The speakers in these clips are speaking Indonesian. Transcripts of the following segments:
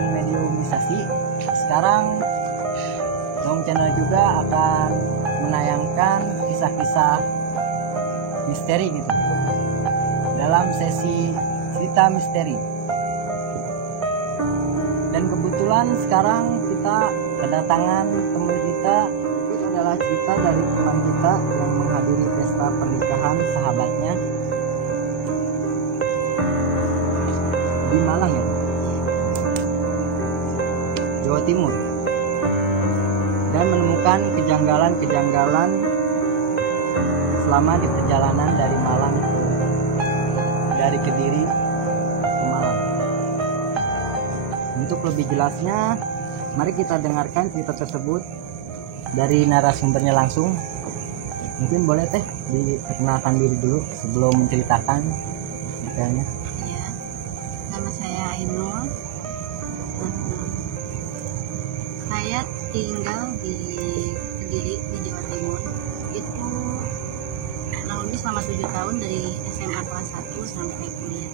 dengan mediumisasi. Sekarang Dong Channel juga akan menayangkan kisah-kisah misteri gitu dalam sesi cerita misteri. Dan kebetulan sekarang kita kedatangan teman kita. Itu adalah cerita dari teman kita yang menghadiri pesta pernikahan sahabatnya di Malang ya, Jawa Timur, dan menemukan kejanggalan-kejanggalan selama di perjalanan dari Malang dari Kediri ke Malang. Untuk lebih jelasnya, mari kita dengarkan cerita tersebut dari narasumbernya langsung. Mungkin boleh Teh diperkenalkan diri dulu sebelum menceritakan detailnya. Ya, nama saya Ainul. Saya tinggal di Kediri di Jawa Timur. Itu kurang lebih selama 7 tahun dari SMA kelas 1 sampai kuliah.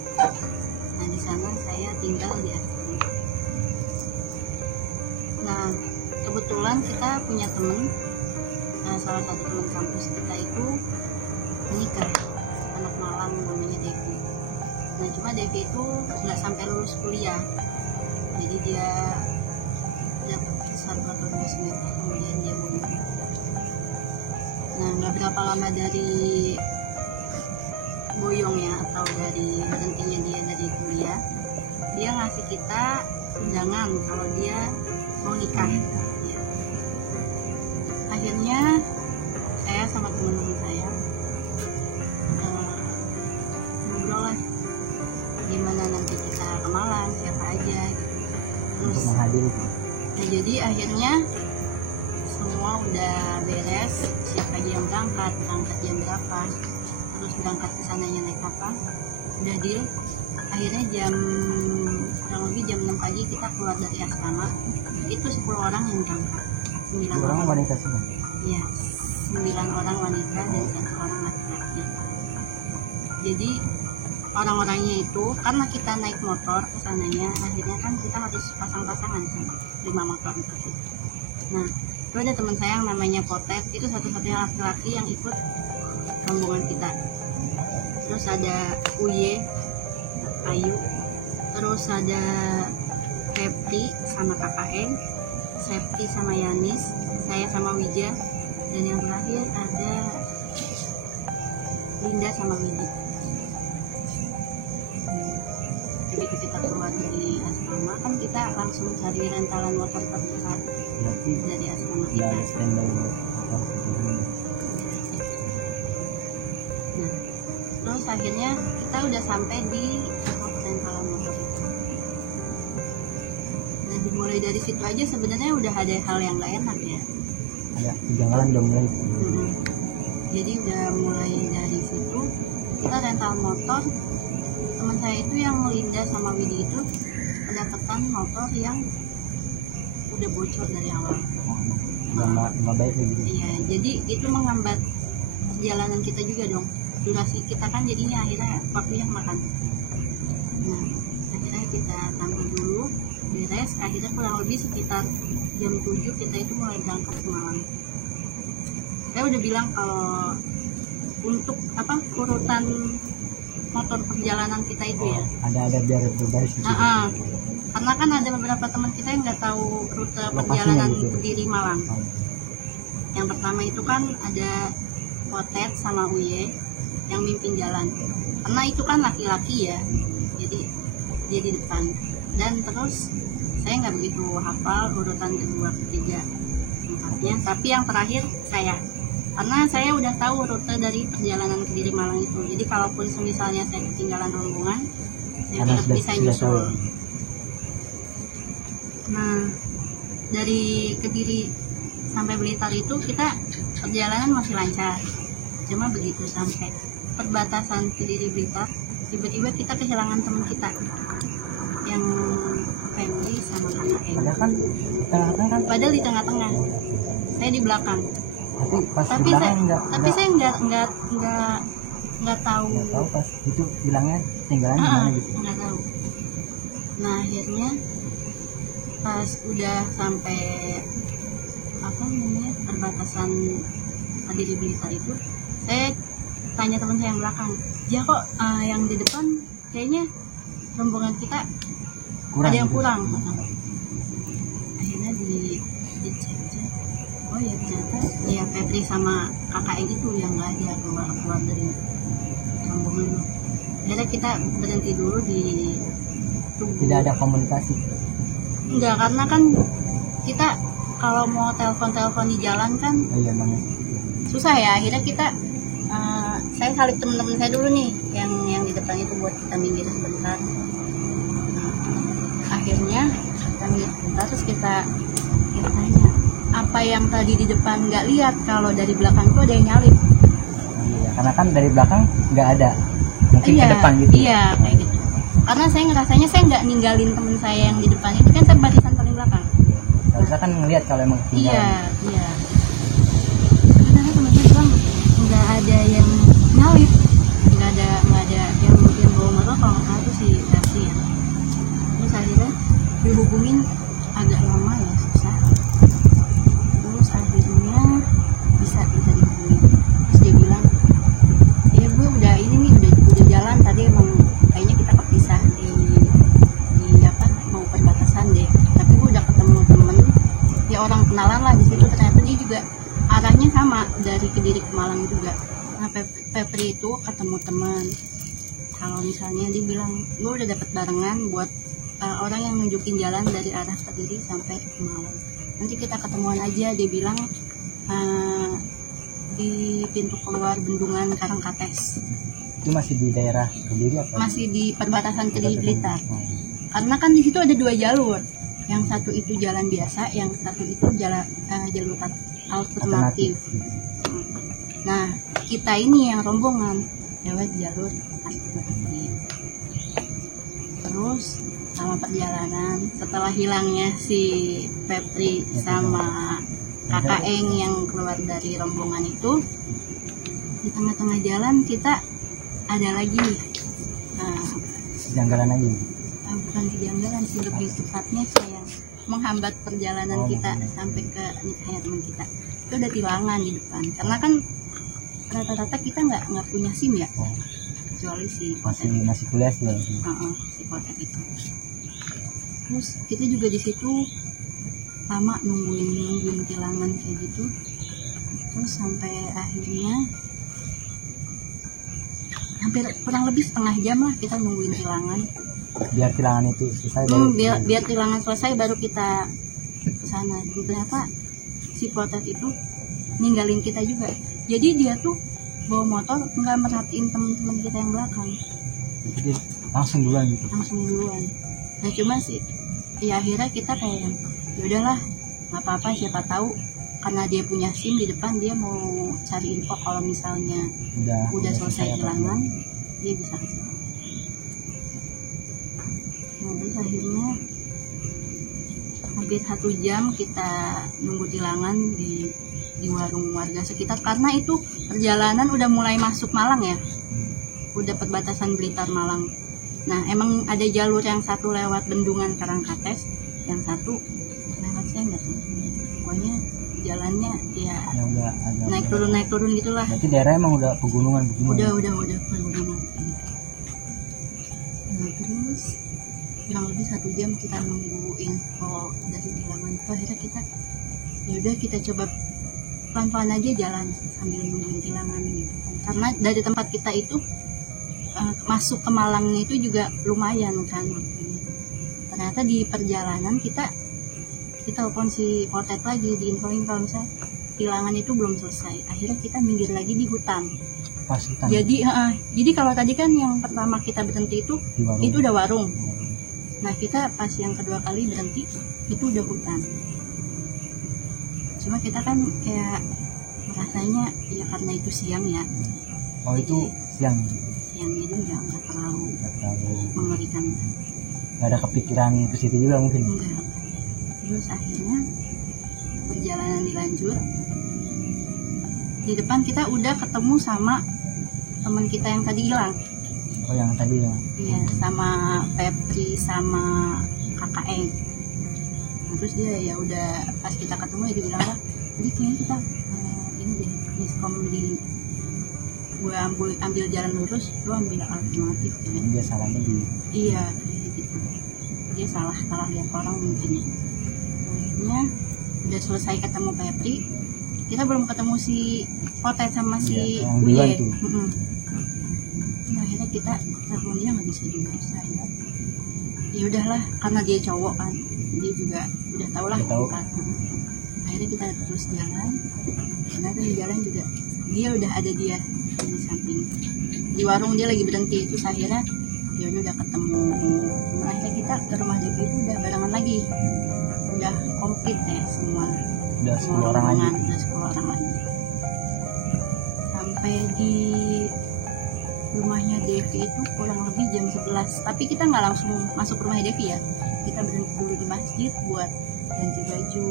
Nah, di sana saya tinggal di asrama. Nah, kebetulan kita punya teman, salah satu teman kampus kita itu menikah, anak Malang namanya Devi. Nah, cuma Devi itu nggak sampai lulus kuliah, jadi dia dapat 1 atau 2 semester kemudian dia mundur. Nah, nggak berapa lama dari boyongnya atau dari berhentinya dia dari kuliah, dia ngasih kita undangan kalau dia mau nikah. Ya. Akhirnya saya sama teman-teman saya ngobrol lah gimana nanti kita ke Malang, siapa aja gitu. Terus Untuk menghadiri. Nah, jadi akhirnya semua udah beres, siapa aja yang berangkat jam berapa, terus berangkat ke sananya naik apa, udah deal. Akhirnya kurang lebih jam 6 pagi kita keluar dari asrama. Itu 10 orang yang berangkat, 9 orang wanita semua. Iya, 9 orang wanita dan 1 orang laki-laki. Jadi orang-orangnya itu karena kita naik motor ke sananya, akhirnya kan kita harus pasang-pasangan sih, 5 motor itu. Nah, itu ada teman saya yang namanya Potet, itu satu-satunya laki-laki yang ikut rombongan kita. Terus ada Uye, Ayu, terus ada Septi sama KKN, Septi sama Yanis, saya sama Wija, dan yang terakhir ada Linda sama Widi. Begitu kita keluar dari asrama kan kita langsung cari rentalan motor terdekat dari asrama kita. Nah, terus akhirnya kita udah sampai di rentalan motor itu. Nah, dimulai dari situ aja sebenarnya udah ada hal yang gak enak ya. Ada kejanggalan udah mulai. Jadi udah mulai dari situ kita rental motor. Teman saya itu yang Linda sama Widi itu mendapatkan motor yang udah bocor dari awal. Nggak baik gitu. Iya, jadi itu menghambat perjalanan kita juga dong. Durasi kita kan jadinya akhirnya waktunya makan. Nah, akhirnya kita tangguh dulu, beres. Akhirnya kurang lebih sekitar jam 7 kita itu mulai berangkat ke Malang. Saya udah bilang kalau untuk urutan motor perjalanan kita itu ya. Ada biar berbaris gitu. Karena kan ada beberapa teman kita yang nggak tahu rute perjalanan gitu. Kediri Malang. Yang pertama itu kan ada Potet sama Uye yang mimpin jalan. Karena itu kan laki-laki ya, jadi dia di depan. Dan terus saya nggak begitu hafal urutan kedua, ketiga, empatnya. Tapi yang terakhir saya. Karena saya udah tahu rute dari perjalanan Kediri Malang itu. Jadi kalaupun misalnya saya ketinggalan rombongan, saya tetap bisa nyusul. Nah, dari Kediri sampai Blitar itu kita perjalanan masih lancar. Cuma begitu sampai perbatasan Kediri Blitar, tiba-tiba kita kehilangan teman kita yang family sama KKN. Padahal kan tengah-tengah kan. Padahal di tengah-tengah, saya di belakang. Tapi saya nggak tahu. Nggak tahu pas itu bilangnya tinggalan gimana gitu. Nggak tahu. Nah, akhirnya pas udah sampai apa namanya perbatasan Kediri Blitar itu, saya tanya teman saya yang belakang, ya kok yang di depan kayaknya rombongan kita ada yang gitu. kurang. Akhirnya dicek, oh ya ternyata ya Petri sama KKN itu yang nggak ada keluar dari rombongan. Akhirnya kita berhenti dulu di Tugu. Tidak ada komunikasi. Enggak, karena kan kita kalau mau telepon di jalan kan Oh iya namanya. susah ya. Akhirnya kita saya salib teman-teman saya dulu nih yang di depan itu buat kita minggir sebentar. Akhirnya kita minggir sebentar, terus kita tanya apa yang tadi di depan nggak lihat kalau dari belakang tuh ada yang nyalip. Iya, karena kan dari belakang nggak ada, mungkin ke depan gitu. Iya kayak gitu. Karena saya ngerasanya saya nggak ninggalin teman saya yang di depan itu, kan saya barisan paling belakang. Harusnya kan ngelihat kalau emang ketinggalan. Iya. Karena teman saya bilang nggak ada yang nyalip, nggak ada yang bawa motor, kalau nggak salah tuh si Versi ya. Terus akhirnya dihubungin agak lama ya, susah. Terus akhirnya bisa dihubungin. Terus dia bilang, ya gue udah ini nih udah jalan tadi, emang kayaknya kita kepisah di apa mau perbatasan deh. Tapi gue udah ketemu temen ya, orang kenalan lah di situ. Ternyata dia juga arahnya sama dari Kediri ke Malang juga. Nah Pepri itu ketemu teman, kalau misalnya dia bilang gue udah dapet barengan buat orang yang nunjukin jalan dari arah Kediri sampai ke Malang. Nanti kita ketemuan aja, dia bilang di pintu keluar Bendungan Karangkates. Itu masih di daerah Kediri apa? Masih di perbatasan Kediri Blitar. Karena kan di situ ada dua jalur. Yang satu itu jalan biasa, yang satu itu jalur alternatif. Nah, kita ini yang rombongan lewat jalur alternatif. Terus sama perjalanan, setelah hilangnya si Pepri sama kakak Eng yang keluar dari rombongan itu, di tengah-tengah jalan kita ada lagi Janggalan aja. bukan kejanggalan sih, lebih tepatnya saya menghambat perjalanan kita sampai ke nikahnya teman kita. Itu ada tilangan di depan, karena kan rata-rata kita nggak punya SIM ya, kecuali si Potet. Masih kuliah sih ya. Si Potet itu. Terus kita juga di situ lama nungguin tilangan kayak gitu. Terus sampai akhirnya hampir kurang lebih setengah jam lah kita nungguin tilangan. Biar tilangan itu selesai baru. Biar tilangan selesai baru kita ke sana. Ternyata si Potet itu ninggalin kita juga. Jadi dia tuh bawa motor nggak merhatiin teman-teman kita yang belakang. Jadi langsung duluan gitu. Langsung duluan. Nah cuma sih ya akhirnya kita kayak ya udahlah nggak apa-apa, siapa tahu karena dia punya SIM di depan, dia mau cari info kalau misalnya udah selesai tilangan dia bisa kasih. Nah terus akhirnya hampir 1 jam kita nunggu tilangan di warung warga sekitar, karena itu perjalanan udah mulai masuk Malang ya, udah perbatasan Blitar Malang. Nah emang ada jalur yang satu lewat Bendungan Karangkates, yang satu lewat saya nggak tahu, pokoknya jalannya ya naik turun gitulah. Berarti daerah emang udah pegunungan. Udah pegunungan. Nah terus kurang lebih 1 jam kita nunggu info dari tilangan itu. Akhirnya kita coba pelan-pelan aja jalan sambil nungguin tilangan gitu. Karena dari tempat kita itu masuk ke Malangnya itu juga lumayan kan. Ternyata di perjalanan kita telepon si Potet lagi, diinfoin kalau misalnya tilangan itu belum selesai. Akhirnya kita minggir lagi di hutan. Pas hutan. Jadi kalau tadi kan yang pertama kita berhenti itu udah warung. Nah kita pas yang kedua kali berhenti itu udah hutan. Cuma kita kan kayak rasanya ya karena itu siang ya. Oh itu siang. Siang jadi nggak terlalu mengerikan. Nggak ada kepikiran ke situ juga mungkin. Enggak. Terus akhirnya perjalanan dilanjut. Di depan kita udah ketemu sama teman kita yang tadi hilang. Oh yang tadi ya? Iya, sama Pepri sama kakak Eng. Nah, terus dia ya udah pas kita ketemu ya dia bilang lah, jadi kayaknya kita ini deh miskom di gue ambil jalan lurus, lu ambil alternatif gitu. Dia salahnya di Iya kayak gitu, dia salah lihat orang mungkin ya. Akhirnya udah selesai ketemu Pepri, kita belum ketemu si Potet sama si yang duluan Uye. tuh. Nah, akhirnya kita telepon dia nggak bisa juga saya. Ya udahlah, karena dia cowok kan, dia juga udah tau lah Udah tahu. kita. Akhirnya kita terus jalan, ternyata di jalan juga dia udah ada dia di samping, di warung dia lagi berhenti. Terus akhirnya dia udah ketemu. Nah, akhirnya kita ke rumah Devi itu udah barengan lagi, udah komplit ya semua. Udah 10 orang lagi. Udah 10 orang lagi. Sampai di rumahnya Devi itu kurang lebih jam 11. Tapi kita nggak langsung masuk rumahnya Devi ya. Kita berhenti dulu di masjid buat ganti baju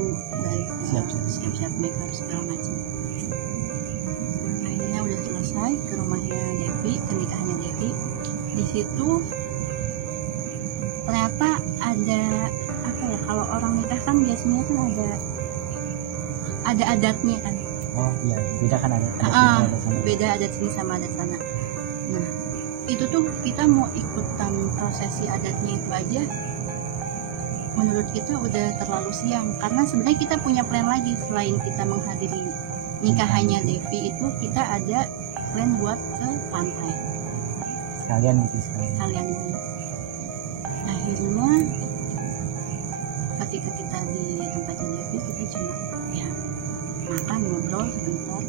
dan siap-siap make up segala macam. Akhirnya udah selesai ke rumahnya Devi, ke nikahannya Devi. Di situ ternyata ada apa ya, kalau orang nikah kan biasanya kan ada adatnya kan. Oh iya, beda kan ada sana. Beda adat sini sama adat sana. Nah, itu tuh kita mau ikutan prosesi adatnya itu aja, menurut kita udah terlalu siang. Karena sebenarnya kita punya plan lagi selain kita menghadiri nikahannya Devi itu, kita ada plan buat ke pantai. Sekalian gitu sekalian. Akhirnya ketika kita di tempatnya Devi, kita cuma ya makan, ngobrol sebentar,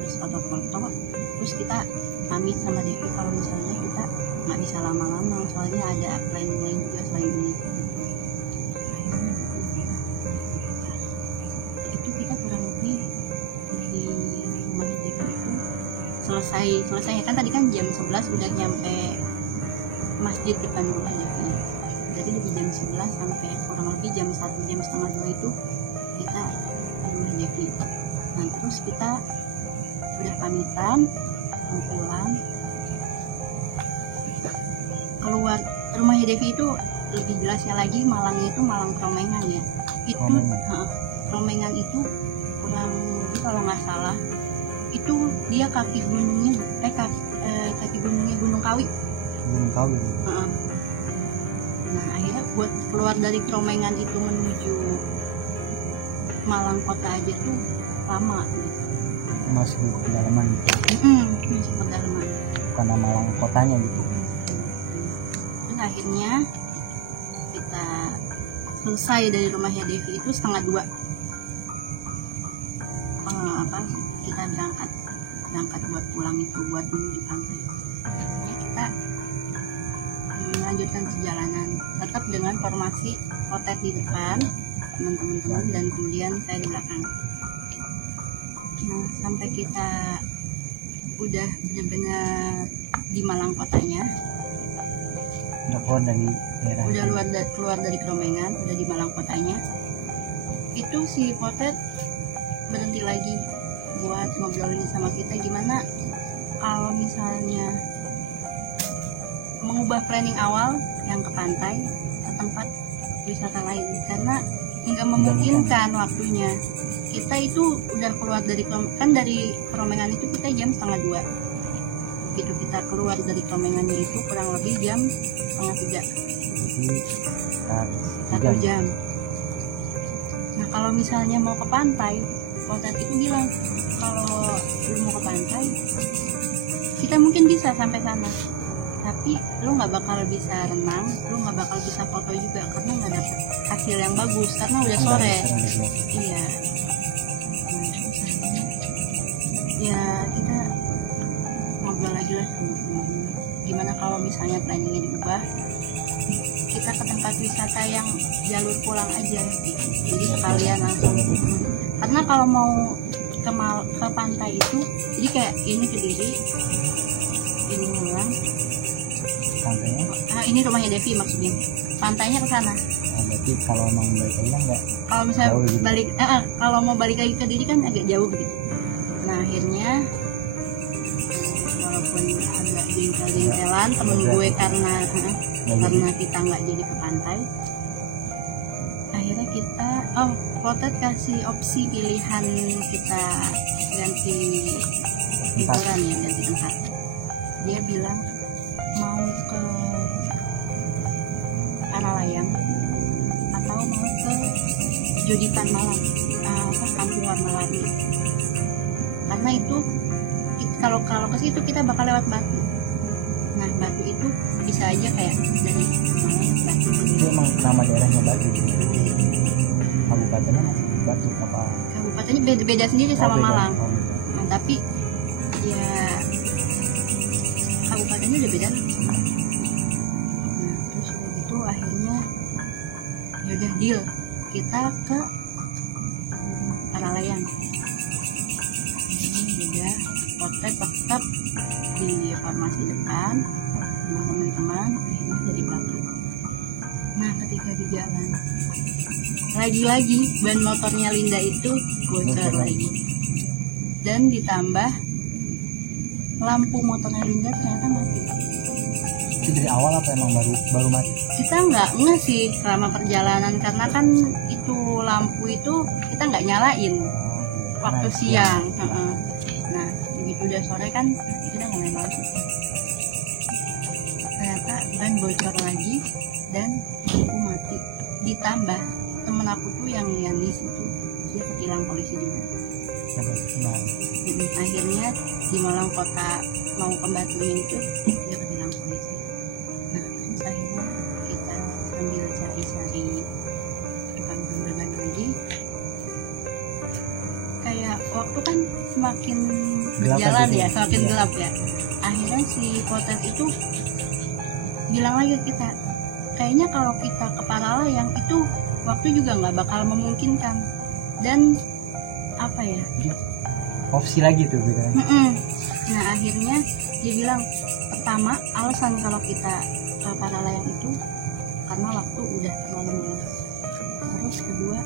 terus foto-foto, terus kita pamit sama Devi kalau misalnya kita nggak bisa lama-lama, soalnya ada plan lain juga selain ini. Itu kita kurang lebih di rumah Devi itu selesai kan tadi kan jam 11 udah nyampe masjid depan rumah Devi. Jadi dari jam 11 sampai kurang lebih jam 1, jam setengah 2 itu kita di rumah Devi. Nah, terus kita udah pamitan, pulang, keluar rumahnya Devi itu lebih jelasnya lagi, Malangnya itu Malang Kromengan ya. Itu Kromengan itu kurang lebih kalau nggak salah itu dia kaki gunungnya Gunung Kawi. Gunung Kawi. Nah, akhirnya buat keluar dari Kromengan itu menuju Malang kota aja tuh lama gitu. Masuk ke pedalaman gitu. Masuk pedalaman. Bukan Malang kotanya gitu. Terus akhirnya kita selesai dari rumahnya Devi itu 1:30. Kita berangkat buat pulang itu, buat menuju pantai. Akhirnya kita melanjutkan perjalanan tetap dengan formasi Potet di depan, teman-teman, dan kemudian saya di belakang. Nah, sampai kita udah benar-benar di Malang kotanya, Udah keluar dari daerah. udah keluar dari Kromengan, udah di Malang kotanya. Itu si Potet berhenti lagi buat ngobrolin sama kita gimana kalau misalnya mengubah planning awal yang ke pantai ke tempat wisata lain, karena nggak memungkinkan waktunya. Kita itu udah keluar dari Kromengan itu kita jam 1:30. Begitu kita keluar dari Kromengan itu kurang lebih jam 2:30. Jadi 1 jam. Nah, kalau misalnya mau ke pantai, Potet itu bilang kalau lu mau ke pantai kita mungkin bisa sampai sana, tapi lu nggak bakal bisa renang, lu nggak bakal bisa foto juga karena nggak dapet hasil yang bagus karena udah sore. Iya. Ya kita ngobrol lagi lah gimana kalau misalnya planningnya diubah, kita ke tempat wisata yang jalur pulang aja gitu. Jadi sekalian langsung, karena kalau mau ke pantai itu jadi kayak ini Kediri, ini Mulang, pantainya. Nah, ini rumahnya Devi maksudnya, pantainya ke sana. Berarti kalau mau balik lagi enggak? Kalau misalnya Jauh gitu. kalau mau balik lagi ke Kediri kan agak jauh gitu. Nah, akhirnya walaupun agak jengkel-jengkelan temen gue karena kita nggak jadi ke pantai, akhirnya kita potret kasih opsi pilihan kita ganti hiburan ya, ganti tempat. Dia bilang mau ke Paralayang atau mau ke Jodipan Malang, Kampung Warna-Warni. Karena itu kalau ke situ kita bakal lewat Batu. Nah, Batu itu bisa aja kayak dari Malang ke Batu. Itu emang nama daerahnya Batu. Kabupatennya masih Batu apa? Kabupatennya beda sendiri sama beda. Malang. Oh, beda. Nah, tapi ya kabupatennya udah beda. Nah, terus itu akhirnya yaudah deal, kita ke Paralayang. Udah potret tetap di farmasi depan sama teman-teman, akhirnya bisa di belakang. Nah, ketika di jalan lagi-lagi ban motornya Linda itu bocor lagi, dan ditambah lampu motornya Linda ternyata mati. Itu dari awal apa emang baru mati? Kita nggak ngeh sih selama perjalanan, karena kan itu lampu itu kita nggak nyalain waktu Nah, siang. Nah, begitu udah sore kan kita nyalain lampu, ternyata ban bocor lagi dan lampu mati. Ditambah temen aku tuh yang di situ, dia ketilang polisi juga. Akhirnya di Malang Kota mau ke Batunya itu dia ketilang polisi. Nah, terus akhirnya kita sambil cari-cari tukang berban lagi, kayak waktu kan semakin Gelap berjalan aja ya, tuh. semakin Iya. gelap ya. Akhirnya si potret itu bilang lagi ke kita, kayaknya kalau kita ke Paralayang itu waktu juga nggak bakal memungkinkan. Dan apa ya, Opsi lagi tuh beda. Nah, akhirnya dia bilang, pertama alasan kalau kita ke Paralayang itu karena waktu udah terlalu malam. Terus kedua,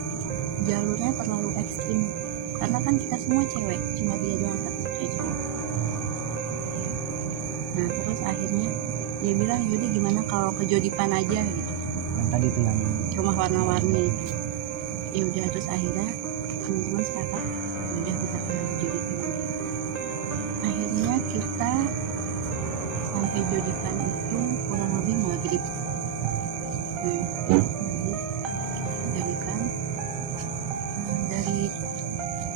jalurnya terlalu ekstrim, karena kan kita semua cewek, cuma dia doang satu cowok. Nah, terus akhirnya dia bilang, yaudah gimana kalau ke Jodipan aja gitu, Yang tadi tuh yang rumah warna-warni itu. Ya udah, terus akhirnya teman-teman sepakat, udah kita ke Jodipan aja. Akhirnya kita sampai Jodipan itu kurang lebih maghrib. Jodipan dari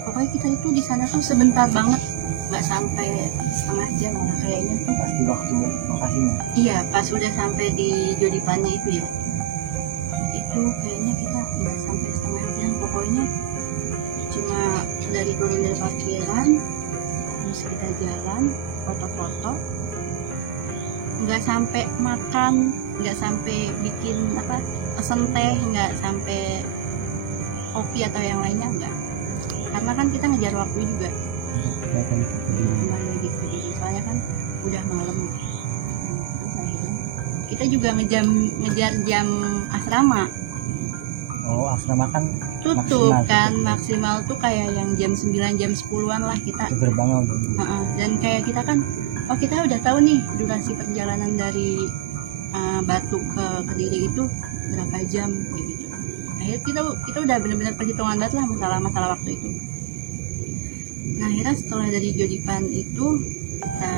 pokoknya kita itu di sana tuh sebentar banget, nggak sampai setengah jam lah kayaknya tuh. pasti waktu lokasinya. Iya, pas udah sampai di Jodipannya itu ya, itu kayaknya kita nggak sampai setengah jam. Pokoknya cuma dari turun dari parkiran, terus kita jalan, foto-foto, nggak sampai makan, nggak sampai bikin pesen teh, nggak sampai kopi atau yang lainnya, enggak. Karena kan kita ngejar waktu juga, Datang ke Kediri. kembali lagi ke Kediri, soalnya kan udah malam. Terus akhirnya kita juga ngejar jam asrama. Oh, asrama kan Tutup maksimal, kan, tutup. maksimal tuh kayak yang jam 9, jam 10-an lah kita. Itu gerbangnya udah. Dan kayak kita kan, kita udah tahu nih durasi perjalanan dari Batu ke Kediri itu berapa jam kayak gitu. Akhirnya kita udah benar-benar perhitungan banget lah masalah waktu itu. Nah, akhirnya setelah dari Jodipan itu kita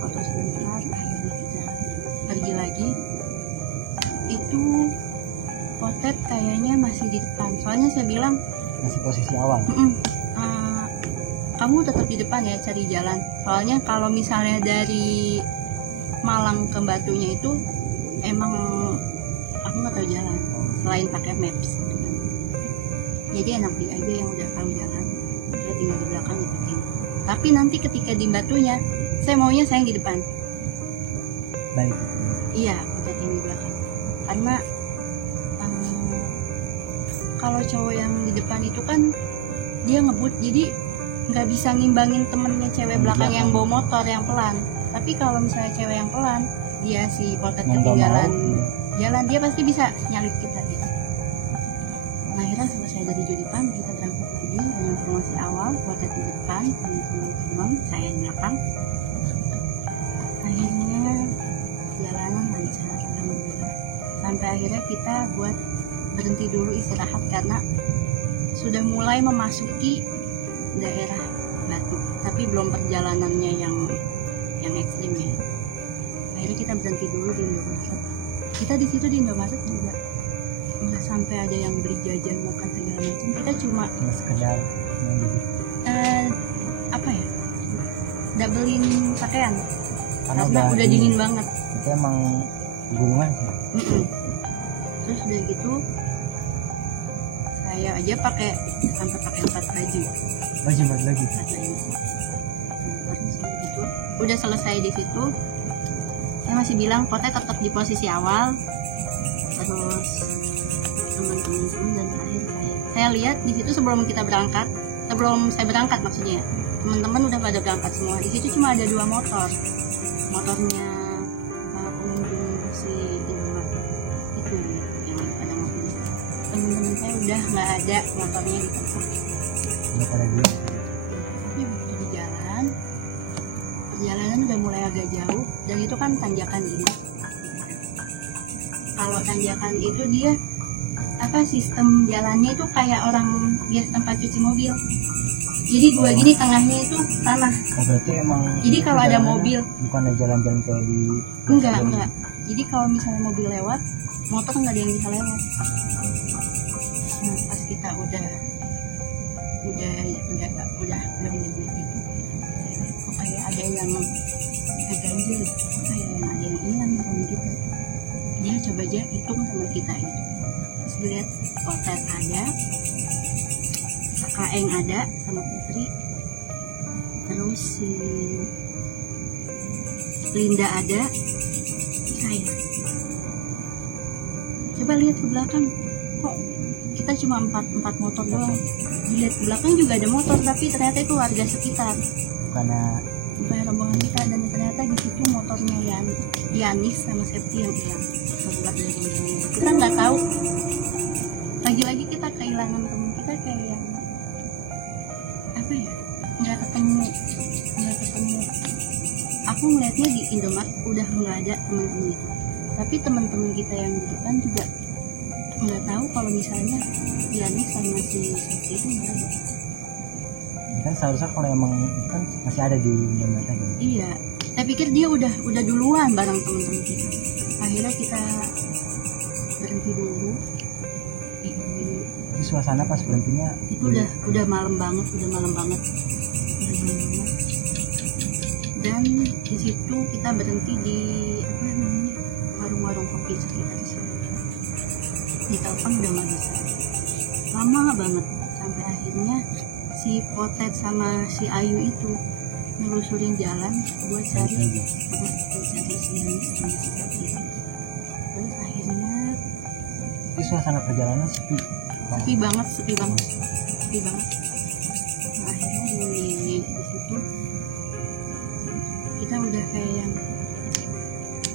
foto sebentar, akhirnya kita pergi lagi. Itu potret kayaknya masih di depan, soalnya saya bilang, Masih posisi awal. kamu tetap di depan ya, cari jalan. Soalnya kalau misalnya dari Malang ke Batunya itu emang aku nggak tahu jalan selain pakai maps gitu kan. Jadi enak dia aja yang udah tahu jalan, dia tinggal di belakang ikutin. Tapi nanti ketika di Batunya, saya maunya saya yang di depan. Balik. Iya, bukan yang di belakang. Karena kalau cowok yang di depan itu kan dia ngebut, jadi nggak bisa ngimbangin temennya cewek belakang yang bawa motor yang pelan. Tapi kalau misalnya cewek yang pelan, dia si potret Yang nggak ketinggalan mau. jalan, dia pasti bisa nyalip kita gitu. Nah, akhirnya selesai dari Jodipan, kita berangkat lagi dengan informasi awal, potret di depan, teman-teman saya di belakang. Akhirnya jalanan lancar, alhamdulillah. Sampai akhirnya kita buat berhenti dulu istirahat karena sudah mulai memasuki daerah Batu, tapi belum perjalanannya yang ekstrim ya. Akhirnya kita berhenti dulu di Indomaret. Kita di situ di Indomaret juga nggak sampai ada yang beli jajan makan segala macam. Kita cuma sekedar apa ya, doublein pakaian karena udah udah dingin banget. Itu emang gunungan sih. Terus udah gitu saya aja sampai pakai 4 baju. Baju lagi. Terus gitu udah selesai di situ, saya masih bilang Potet tetap di posisi awal. Terus teman-teman dan terakhir saya lihat di situ sebelum saya berangkat maksudnya, teman-teman udah pada berangkat semua. Di situ cuma ada 2 motornya pengunjung si Indomaret itu yang pada mobil. Teman-teman saya udah nggak ada motornya di tempat. Udah pada dia. Ini begitu di jalan, perjalanan udah mulai agak jauh dan itu kan tanjakan ini. Kalau tanjakan itu dia sistem jalannya itu kayak orang biasa tempat cuci mobil. Jadi dua gini tengahnya itu tanah. Oh, berarti emang. Jadi kalau ada mobil, bukan ada jalan-jalan kayak di. Enggak. Jadi kalau misalnya mobil lewat, motor nggak ada yang bisa lewat. Nah, pas kita udah menjadi itu, kok kayak ada yang ganjil, kayak ada yang hilang sama kita. Dia coba aja hitung sama kita itu. Terus lihat Potet ada, Kak Eng ada sama Putri, terus si Linda ada, saya. Coba lihat ke belakang, kok kita cuma empat motor doang. Dilihat ke belakang juga ada motor, tapi ternyata itu warga sekitar. Bukan rombongan kita, dan ternyata di situ motornya Yanis sama Septi yang hilang. Kita nggak tahu. Lagi-lagi kita kehilangan teman kita kayak yang nggak ketemu. Aku melihatnya di Indomaret udah nggak ada teman-teman itu, tapi teman-teman kita yang di depan juga nggak tahu kalau misalnya Yanis sama si Septi itu nggak ada. Kan seharusnya kalau emang kan masih ada di Indomaret aja. Iya, saya pikir dia udah duluan bareng teman-teman kita. Akhirnya kita berhenti dulu. Di suasana pas berhentinya itu udah malam banget. Dan di situ kita berhenti di warung-warung kopi sekitar di sini. Di telepon udah nggak bisa, lama banget sampai akhirnya si Potet sama si Ayu itu nelusurin jalan buat cari si Yanis sama si Septi. Terus akhirnya di suasana perjalanan sepi banget. Nah, akhirnya di situ kita udah kayak yang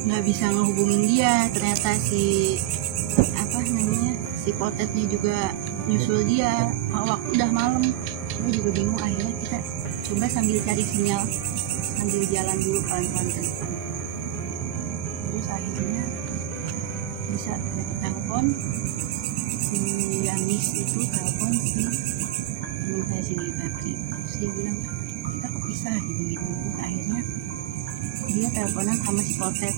nggak bisa ngehubungin dia. Ternyata si Potetnya juga nyusul dia. Waktu udah malam, kita juga bingung. Akhirnya kita coba sambil cari sinyal, sambil jalan dulu pelan-pelan ke depan. Terus akhirnya bisa telepon si Yanis itu, telepon si teman saya si Pepri. Terus dia bilang kita kepisah gitu. Akhirnya dia teleponan sama si Potet.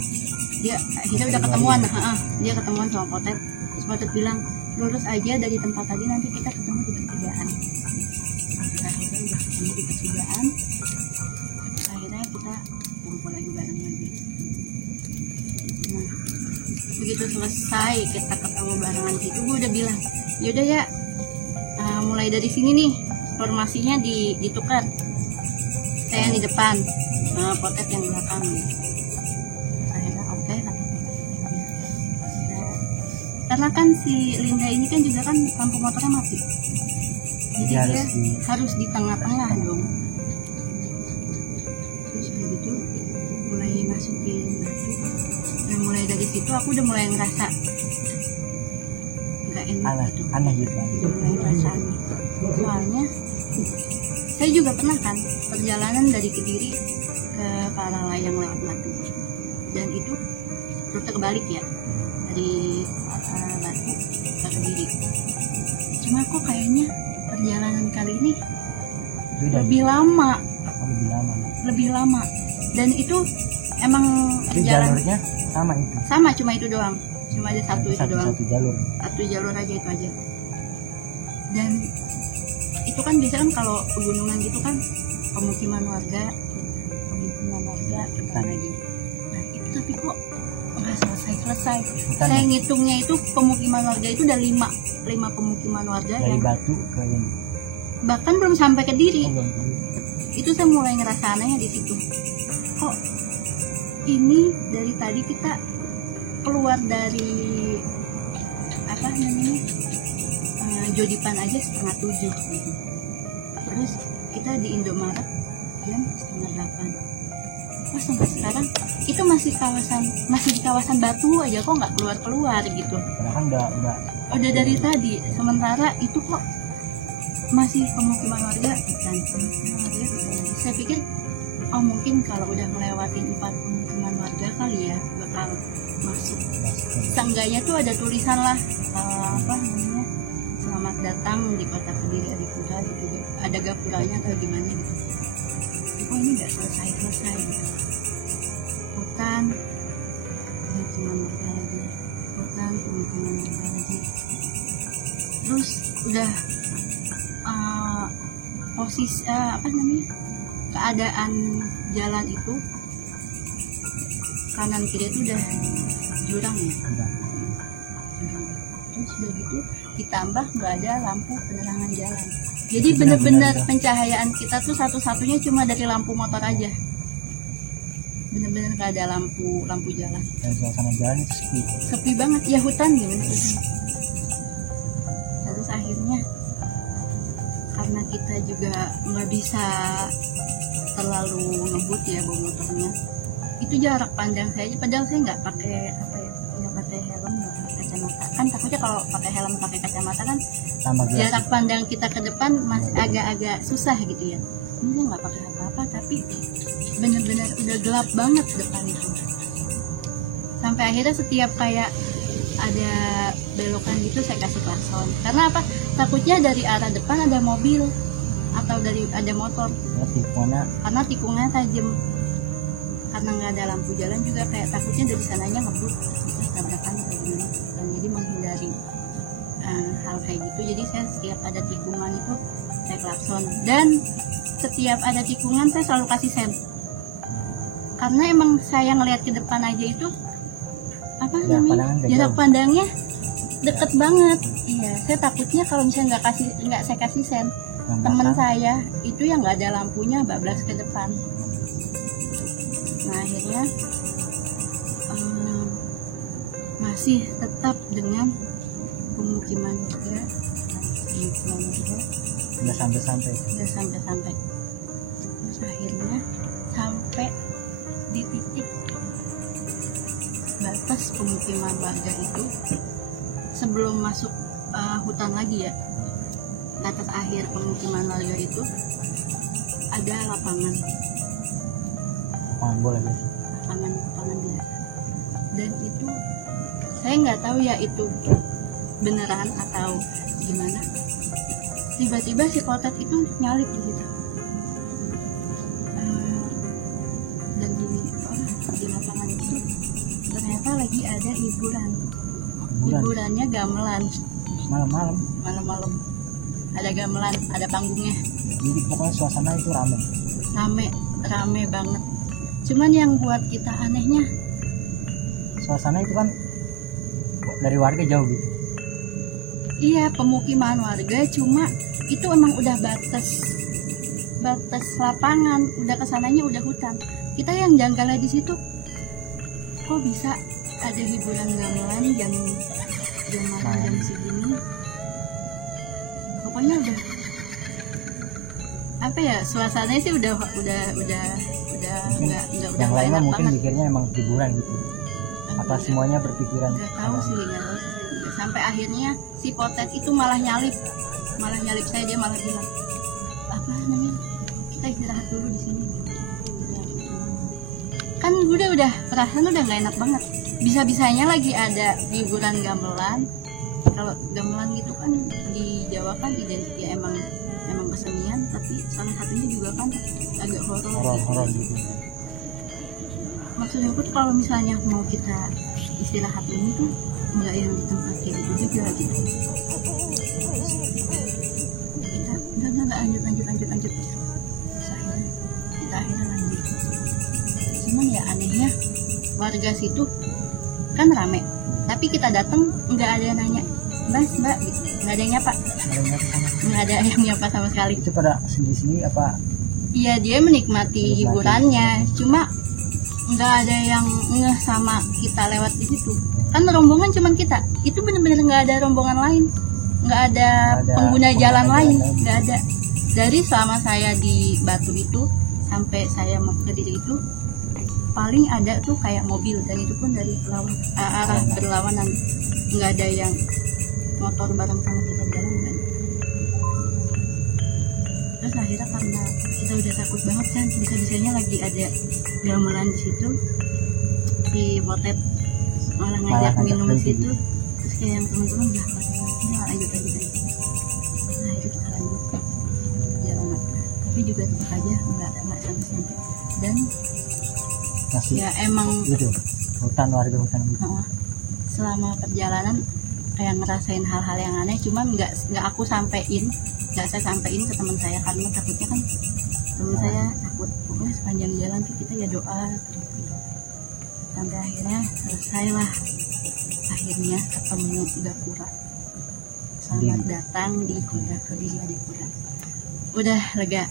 Dia akhirnya udah ketemuan. Dia ketemuan sama Potet. Terus Potet bilang lurus aja dari tempat tadi, nanti kita ketemu di pertigaan. Akhirnya udah ketemu di pertigaan. Terus akhirnya kita kumpul lagi bareng lagi. Nah, begitu selesai kita ketemu barengan situ, gue udah bilang yaudah ya, mulai dari sini nih formasinya ditukar. Saya yang di depan, Potet yang belakang. Akhirnya oke. Karena kan si Linda ini kan juga kan lampu motornya mati, jadi dia harus di tengah-tengah dong. Terus kayak gitu mulai masukin batu. Nah, mulai dari situ aku udah mulai ngerasa nggak enak gitu. Aneh gitu. Udah mulai ngerasa aneh. Soalnya saya juga pernah kan perjalanan dari Kediri ke Paralayang lewat Batu, dan itu rute kebalik ya, dari Batu kota Kediri. Cuma kok kayaknya perjalanan kali ini Beda lebih gitu. lama, Oh, lebih lama. dan itu emang Jadi jalan jalurnya sama itu. sama, cuma itu doang, cuma ada satu itu doang, Satu jalur. satu jalur aja itu aja. Dan itu kan biasa kan kalau pegunungan gitu kan pemukiman warga hutan lagi. Nah itu tapi kok nggak selesai. Hutan Saya ya? ngitungnya itu pemukiman warga itu udah lima pemukiman warga Dari yang Batu ke ini. bahkan belum sampai ke Diri. Oh, belum tahu. Itu saya mulai ngerasa anehnya di situ. Kok ini dari tadi kita keluar dari apa namanya Jodipan aja 6:30 gitu. Terus kita di Indomaret jam 7:30. Pas sampai sekarang itu masih di kawasan Batu aja, kok nggak keluar gitu. Karena kan Udah dari tadi, sementara itu kok masih pemukiman warga hutan. Saya pikir oh mungkin kalau udah melewati 4 pemukiman warga kali ya bakal masuk. Seenggaknya tuh ada tulisan lah apa namanya, selamat datang di kota Kediri Adipura gitu, ada gapuranya atau gimana gitu. Oh ini nggak selesai gitu. Hutan pemukiman warga lagi, hutan pemukiman warga lagi. Terus udah posisi apa namanya, keadaan jalan itu kanan kiri itu udah jurang ya. Jurang. Terus udah gitu ditambah nggak ada lampu penerangan jalan. Jadi bener-bener pencahayaan kita tuh satu-satunya cuma dari lampu motor aja. Bener-bener nggak ada lampu jalan. Dan suasana jalan itu sepi. Sepi banget ya, hutan gimana sih. Terus akhirnya karena kita juga nggak bisa terlalu ngebut ya bawa motornya, itu jarak pandang saya aja, padahal saya nggak pakai apa ya, nggak pakai helm, nggak pakai kacamata. Kan takutnya kalau pakai helm pakai kacamata kan jarak pandang kita ke depan masih agak-agak susah gitu ya. Ini saya nggak pakai apa-apa, tapi benar-benar udah gelap banget depan itu. Sampai akhirnya setiap kayak ada belokan gitu saya kasih klakson. Karena apa? Takutnya dari arah depan ada mobil atau dari ada motor. Karena tikungannya tajam. Karena nggak ada lampu jalan juga kayak takutnya dari sananya ngebut tabrakan kayak gini. Dan jadi menghindari hal kayak gitu. Jadi saya setiap ada tikungan itu saya klakson. Dan setiap ada tikungan saya selalu kasih sen. Karena emang saya ngelihat ke depan aja itu apa namanya, jarak pandangnya deket banget. Iya, saya takutnya kalau misalnya nggak saya kasih sen, teman saya itu yang nggak ada lampunya bablas ke depan. Nah akhirnya masih tetap dengan pemukiman juga, udah sampai. Terus akhirnya sampai di titik batas pemukiman warga itu sebelum masuk hutan lagi ya. Batas akhir pemukiman warga itu ada lapangan bola biasa. Lapangan biasa. Dan itu saya nggak tahu ya itu beneran atau gimana. Tiba-tiba si kotak itu nyalip di situ. Dan di lapangan itu ternyata lagi ada hiburannya gamelan malam-malam, ada gamelan, ada panggungnya. Jadi pokoknya suasana itu rame banget. Cuman yang buat kita anehnya, suasana itu kan dari warga jauh gitu. Iya, pemukiman warga, cuma itu emang udah batas lapangan, udah kesananya udah hutan. Kita yang janggalnya di situ, kok bisa ada hiburan gamelan jam segini. Pokoknya udah apa ya, suasananya sih udah nggak yang lainnya enak mungkin banget. mikirnya emang hiburan gitu. Apa semuanya berpikiran? Nggak tahu sih, sampai akhirnya si Potet itu malah nyalip saya. Dia malah bilang apa namanya, kita istirahat dulu di sini. Kan udah perasaan udah nggak enak banget. Bisa-bisanya lagi ada hiburan gamelan, kalau gamelan gitu kan di Jawa kan identik ya emang kesenian, tapi salah satunya juga kan agak horor gitu. Maksudnya tuh kalau misalnya mau kita istirahat ini tuh nggak yang di tempat kayak gitu juga gitu. Kita nggak lanjut. Kita akhirnya lanjut. Cuman ya anehnya warga situ kan rame, tapi kita datang nggak ada yang nanya mbak gitu, nggak ada yang nyapa, nggak ada yang nyapa sama sekali. Itu pada sendiri apa? Iya, dia menikmati hiburannya, cuma nggak ada yang ngeh sama kita lewat di situ. Kan rombongan cuman kita, itu bener-bener nggak ada rombongan lain, nggak ada pengguna jalan lain, nggak ada. Dari selama saya di Batu itu sampai saya mau ke Kediri itu paling ada tuh kayak mobil, dan itu pun dari arah berlawanan, nggak ada yang motor bareng sama kita jalan, nggak ada. Terus akhirnya karena kita udah takut banget kan, bisa-bisanya lagi ada gamelan di situ, di Botet malah ngajak minum di situ. Terus kayak yang teman-teman udah lanjut aja. Nah itu kita lanjut perjalanan, tapi juga tetap aja nggak sampai. Dan masih ya emang gitu, warga hutan gitu. Selama perjalanan kayak ngerasain hal-hal yang aneh, cuman nggak aku sampein, nggak saya sampein ke teman saya karena takutnya kan teman saya takut. Pokoknya sepanjang jalan tuh kita ya doa sampai akhirnya selesailah, akhirnya ketemu Gapura. Selamat datang di kota Kediri Adipura. Udah lega,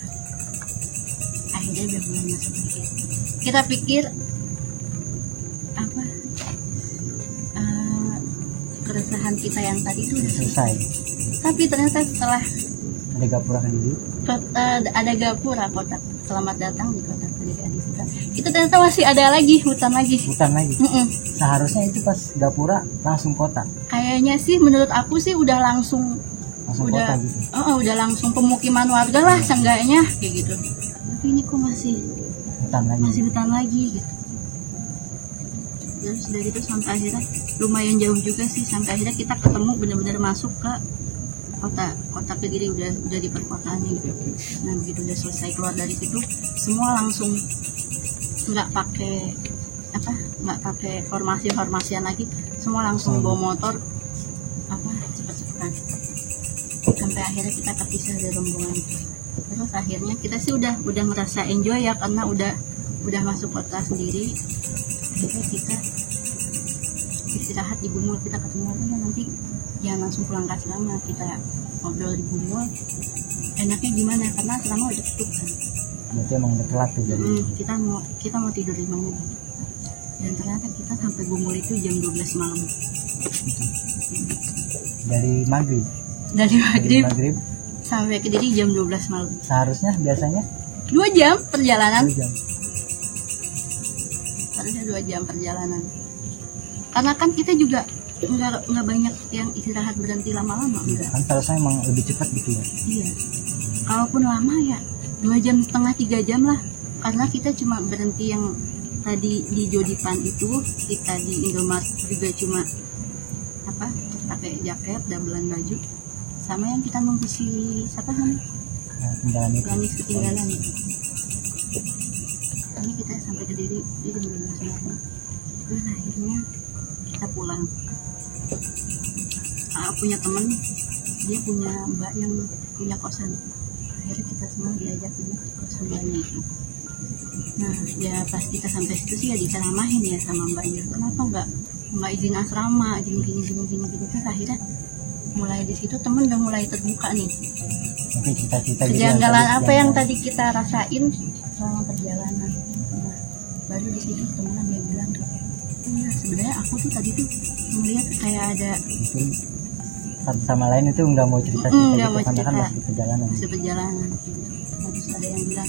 akhirnya udah mulai masuk dikit. Kita pikir apa keresahan kita yang tadi itu udah selesai, tapi ternyata setelah ada Gapura Kediri, ada Gapura kota selamat datang di kota Kediri Adipura, itu ternyata masih ada lagi hutan lagi. Seharusnya itu pas Gapura langsung kota, kayaknya sih menurut aku sih udah langsung kota gitu. Udah langsung pemukiman warga lah seenggaknya kayak gitu, tapi ini kok masih hutan lagi gitu. Terus dari itu sampai akhirnya lumayan jauh juga sih, sampai akhirnya kita ketemu benar-benar masuk ke kota Kediri, udah di perkotaan gitu. Nah begitu udah selesai keluar dari situ, semua langsung nggak pakai formasian lagi, semua langsung bawa motor cepet-cepetan sampai akhirnya kita terpisah dari rombongan itu. Terus akhirnya kita sih udah merasa enjoy ya, karena udah masuk kota sendiri. Akhirnya kita istirahat di Bumul, kita ketemu apa ya nanti, jangan langsung pulang ke asrama, kita ngobrol di Bumul enaknya gimana, karena asrama udah tutup kan. Berarti emang udah telat tuh jadi. Kita mau tidur di mana, dan ternyata kita sampai Bumul itu jam 12 malam. Dari maghrib sampai Kediri jam 12 malam. Seharusnya biasanya 2 jam perjalanan. 2 jam. Harusnya 2 jam perjalanan. Karena kan kita juga nggak banyak yang istirahat berhenti lama-lama, enggak. Kan seharusnya emang lebih cepat gitu ya. Iya. Kalaupun lama ya 2,5 jam 3 jam lah. Karena kita cuma berhenti yang tadi di Jodipan itu, kita di Indomaret juga cuma pakai jaket, dabelan baju, sama yang kita nunggu si siapa namanya? Gamis ketinggalan itu. Ini kita sampai Kediri di jam 12 malam. Terus akhirnya kita pulang. Punya temen, dia punya mbak yang punya kosan. Akhirnya kita semua diajak ke kosan mbaknya itu. Nah ya pas kita sampai situ sih ya diceramahin ya sama mbaknya, kenapa nggak izin asrama, gini. Terus akhirnya mulai di situ temen udah mulai terbuka nih. Mungkin cita-cita kejanggalan apa yang tadi kita rasain selama perjalanan. Nah, baru di situ temen dia bilang, ya sebenarnya aku tuh tadi tuh melihat kayak ada mungkin satu sama lain itu nggak mau cerita gitu, karena kan masih perjalanan gitu. Nah, terus ada yang bilang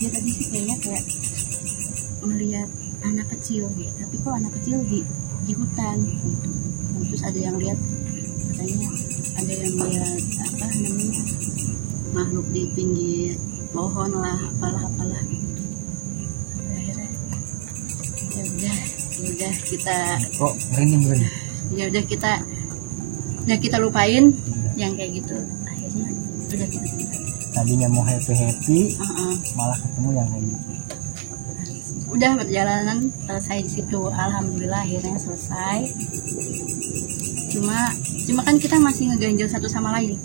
dia tadi sih kayaknya kayak melihat anak kecil gitu, tapi kok anak kecil di hutan gitu. Nah, terus ada yang lihat, katanya ada yang lihat makhluk di pinggir pohon lah, apalah gitu. Akhirnya ya udah kita kok merinding. Ya udah kita Udah kita lupain yang kayak gitu. Akhirnya udah gitu. Tadinya mau happy Heeh. malah ketemu yang kayak gitu. Udah perjalanan selesai di situ, alhamdulillah akhirnya selesai. Cuma kan kita masih ngeganjel satu sama lain.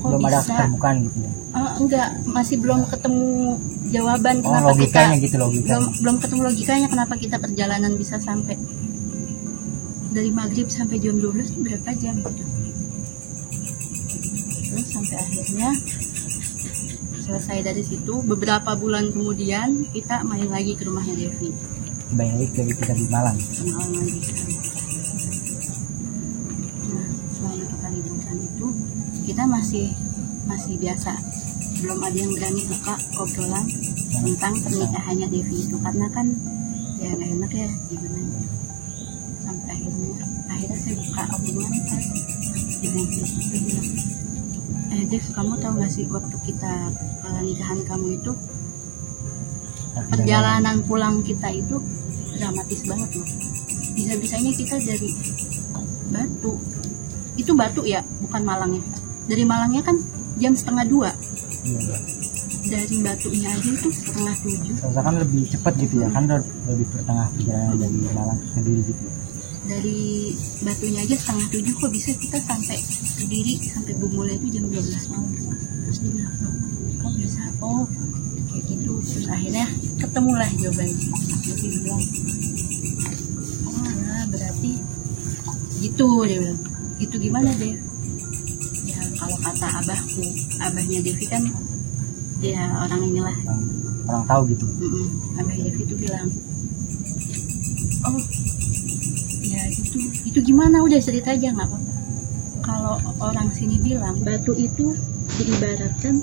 Kok Belum ada bisa? keterbukaan gitu ya. Enggak, masih belum ketemu jawaban Oh, kenapa logikanya kita gitu, logikanya. belum ketemu logikanya kenapa kita perjalanan bisa sampai dari maghrib sampai jam 12 itu berapa jam gitu. Terus sampai akhirnya selesai dari situ, beberapa bulan kemudian kita main lagi ke rumahnya Devi. Balik dari kita di Malang. Kenalan lagi kan. Nah, selama kita liburan itu kita masih biasa, belum ada yang berani buka obrolan tentang pernikahannya Devi itu, karena kan ya nggak enak ya gimana ya. Sampai akhirnya saya buka obrolan kan dengan Devi, saya bilang, Dev, kamu tahu nggak sih waktu kita nikahan kamu itu perjalanan pulang kita itu dramatis banget loh. Bisa-bisanya kita dari Batu, itu Batu ya, bukan Malangnya. Dari Malangnya kan jam 1:30. Iya. Dari Batunya aja itu 6:30. Soalnya kan lebih cepat gitu ya, kan lebih pertengah perjalanan dari Malang ke Kediri gitu. Dari Batunya aja 6:30, kok bisa kita sampai Kediri, sampai Bumule itu jam 12 malam. Terus dia bilang, kok bisa? Oh kayak gitu. Terus akhirnya ketemulah jawabannya. Jadi bilang, oh nah, berarti gitu, dia bilang. Gitu gimana deh? Ya kalau kata abahnya Devi kan ya orang inilah, Orang tahu gitu. abahnya Devi itu bilang, oh ya itu gimana, udah cerita aja nggak apa-apa. Kalau orang sini bilang Batu itu diibaratkan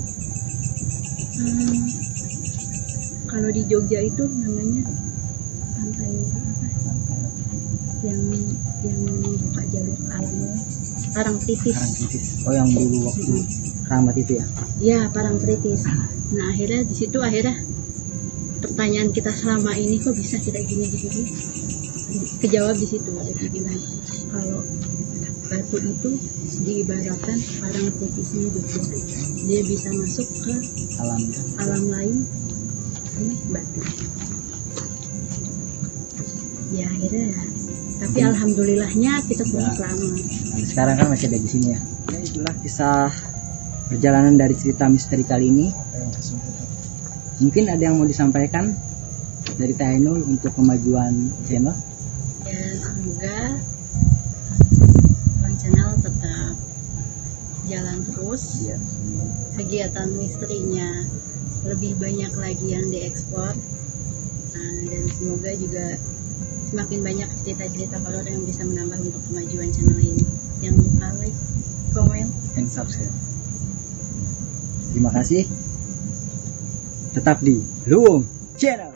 kalau di Jogja itu namanya pantai apa, yang buka jalur alamnya, Parangtritis. Oh, yang dulu waktu keramat itu ya. Ya, Parangtritis. Nah akhirnya di situ pertanyaan kita selama ini, kok bisa kita gini kejawab di situ. Dia bilang kalau Batu itu diibaratkan Parangtritisnya Jogja, dia bisa masuk ke alam lain, ini Batu. Ya akhirnya ya, tapi alhamdulillahnya kita punya selamat. Sekarang kan masih ada di sini ya. Ya itulah kisah perjalanan dari cerita misteri kali ini. Mungkin ada yang mau disampaikan dari Teh Ainul untuk kemajuan channel? Ya semoga Bang Channel tetap jalan terus. Iya. Kegiatan misterinya lebih banyak lagi yang diekspor. Dan semoga juga semakin banyak cerita-cerita horor yang bisa menambah untuk kemajuan channel ini. Jangan lupa like, komen, Dan subscribe. Terima kasih. Tetap di Luwung Channel.